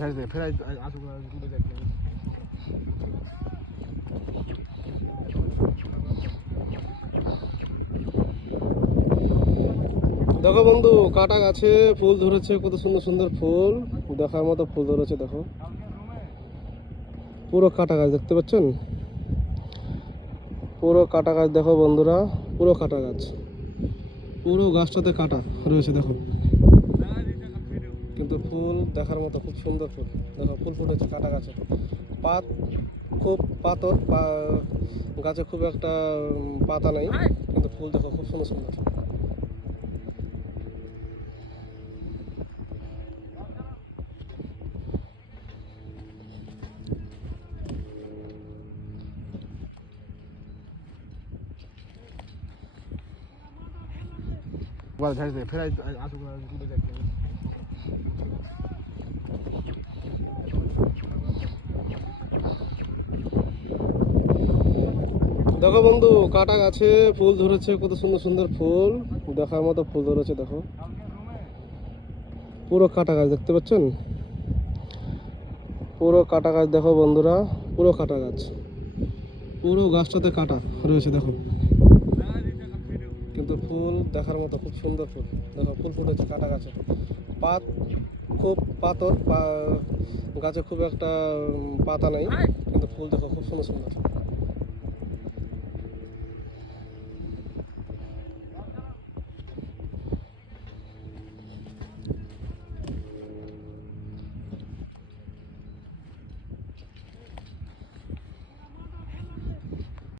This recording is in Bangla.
ফের দে ফের আসু ঘুরে দেখতে দেখো বন্ধু, কাটা গাছে ফুল ধরেছে, কত সুন্দর সুন্দর ফুল। দেখার মতো ফুল ধরেছে, দেখো। পুরো কাটা গাছ, দেখতে পাচ্ছেন? পুরো কাটা গাছ, দেখো বন্ধুরা, পুরো কাটা গাছ। পুরো গাছটাতে কাটা রয়েছে, দেখো। কিন্তু ফুল দেখার মতো খুব সুন্দর ফুল। দেখো, ফুল ফুটেছে কাটা গাছে পাত খুব পাতর গাছে খুব একটা পাতা নেই, কিন্তু ফুল দেখো খুব সুন্দর সুন্দর। বল ফের দেখো বন্ধু, কাটা গাছে ফুল ধরেছে, কত সুন্দর সুন্দর ফুল। দেখার মতো ফুল ধরেছে, দেখো। পুরো কাটা গাছ, দেখতে পাচ্ছেন? পুরো কাটা গাছ, দেখো বন্ধুরা, পুরো কাটা গাছ। পুরো গাছটাতে কাটা রয়েছে, দেখো। কিন্তু ফুল দেখার মতো, খুব সুন্দর ফুল। দেখো, ফুল ফুটেছে কাটা গাছে। পাত খুব পাতর গাছে খুব একটা পাতা নাই কিন্তু ফুল দেখো খুব সুন্দর সুন্দর।